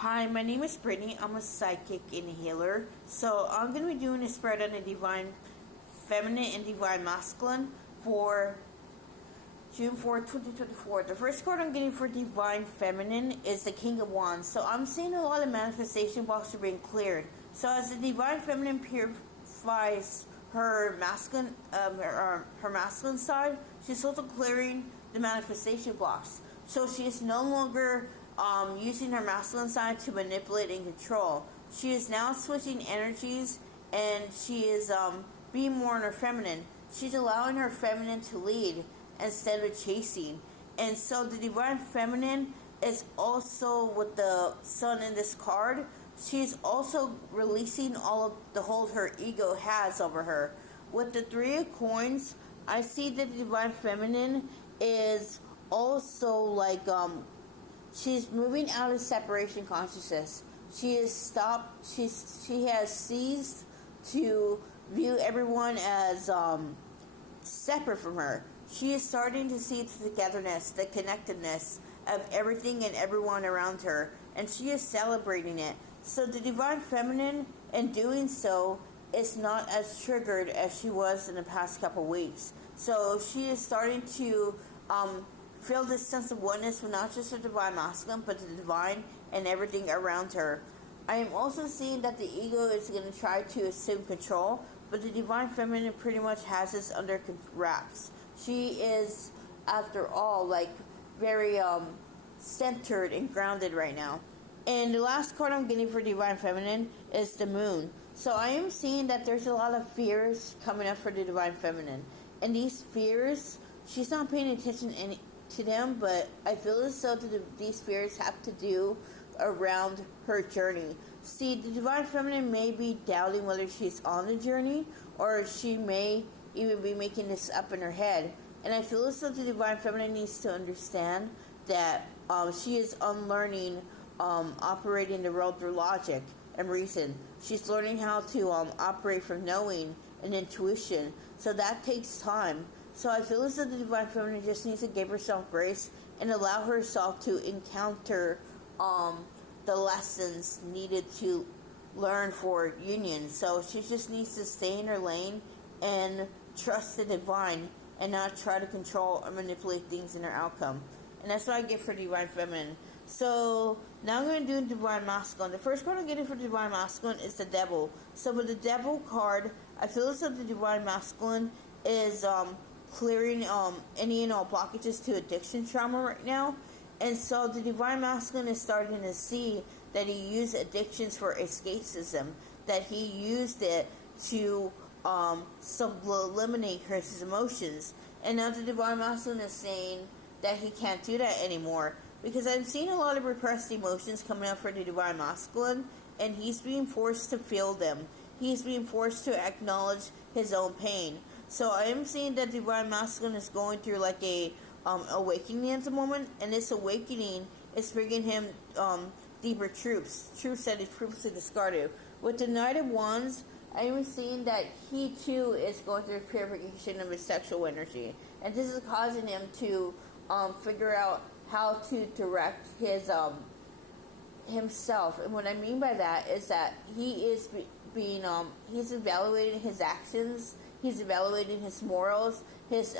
Hi, my name is Brittany. I'm a psychic and healer. So I'm going to be doing a spread on the divine feminine and divine masculine for June 4th, 2024. The first card I'm getting for divine feminine is the King of Wands. So I'm seeing a lot of manifestation blocks are being cleared. So as the divine feminine purifies her masculine, her masculine side, she's also clearing the manifestation blocks. So she is no longer using her masculine side to manipulate and control. She is now switching energies, and she is being more in her feminine. She's allowing her feminine to lead instead of chasing. And so the divine feminine is also with the sun in this card. She's also releasing all of the hold her ego has over her. With the Three of Coins, I see that the divine feminine is also like she's moving out of separation consciousness. She has stopped. She has ceased to view everyone as separate from her. She is starting to see the togetherness, the connectedness of everything and everyone around her, and she is celebrating it. So the divine feminine, in doing so, is not as triggered as she was in the past couple weeks. So she is starting to feel this sense of oneness with not just the divine masculine, but the divine and everything around her. I am also seeing that the ego is going to try to assume control, but the divine feminine pretty much has this under wraps. She is, after all, like very centered and grounded right now. And the last card I'm getting for divine feminine is the moon. So I am seeing that there's a lot of fears coming up for the divine feminine, and these fears, she's not paying attention to them, but I feel as though these fears have to do around her journey. See, the divine feminine may be doubting whether she's on the journey, or she may even be making this up in her head. And I feel as though the divine feminine needs to understand that she is unlearning operating the world through logic and reason. She's learning how to operate from knowing and intuition. So that takes time. So I feel as though the divine feminine just needs to give herself grace and allow herself to encounter the lessons needed to learn for union. So she just needs to stay in her lane and trust the divine and not try to control or manipulate things in her outcome. And that's what I get for divine feminine. So now I'm going to do divine masculine. The first card I'm getting for divine masculine is the devil. So with the devil card, I feel as though the divine masculine is clearing any and all blockages to addiction trauma right now. And so the divine masculine is starting to see that he used addictions for escapism, that he used it to eliminate his emotions. And now the divine masculine is saying that he can't do that anymore, because I'm seeing a lot of repressed emotions coming up for the divine masculine, and he's being forced to feel them. He's being forced to acknowledge his own pain. So I am seeing that divine masculine is going through like a awakening at the moment, and this awakening is bringing him deeper truths that he previously discarded. With the Knight of Wands, I am seeing that he too is going through purification of his sexual energy, and this is causing him to figure out how to direct his himself. And what I mean by that is that he is being he's evaluating his actions, he's evaluating his morals, his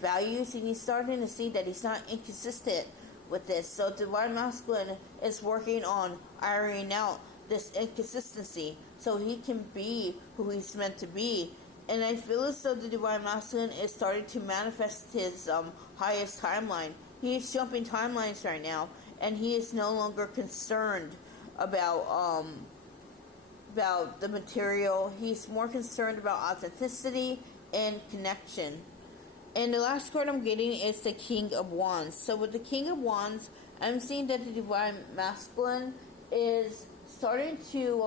values, and he's starting to see that he's not inconsistent with this. So divine masculine is working on ironing out this inconsistency so he can be who he's meant to be. And I feel as though the divine masculine is starting to manifest his highest timeline. He is jumping timelines right now, and he is no longer concerned about the material. He's more concerned about authenticity and connection. And the last card I'm getting is the King of Wands. So with the King of Wands, I'm seeing that the divine masculine is starting to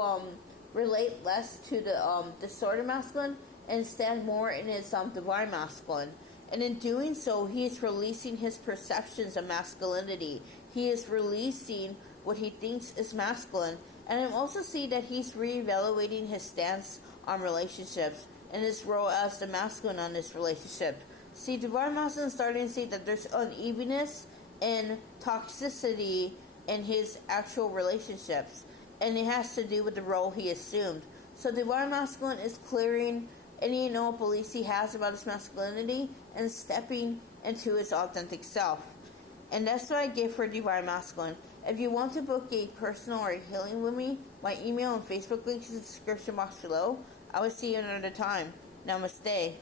relate less to the distorted masculine and stand more in his divine masculine. And in doing so, he is releasing his perceptions of masculinity. He is releasing what he thinks is masculine. And I'm also seeing that he's reevaluating his stance on relationships and his role as the masculine on this relationship. See, divine masculine is starting to see that there's unevenness and toxicity in his actual relationships, and it has to do with the role he assumed. So Divine Masculine is clearing any beliefs he has about his masculinity and stepping into his authentic self. And that's what I give for Divine Masculine. If you want to book a personal or a healing with me, my email and Facebook links in the description box below. I will see you another time. Namaste.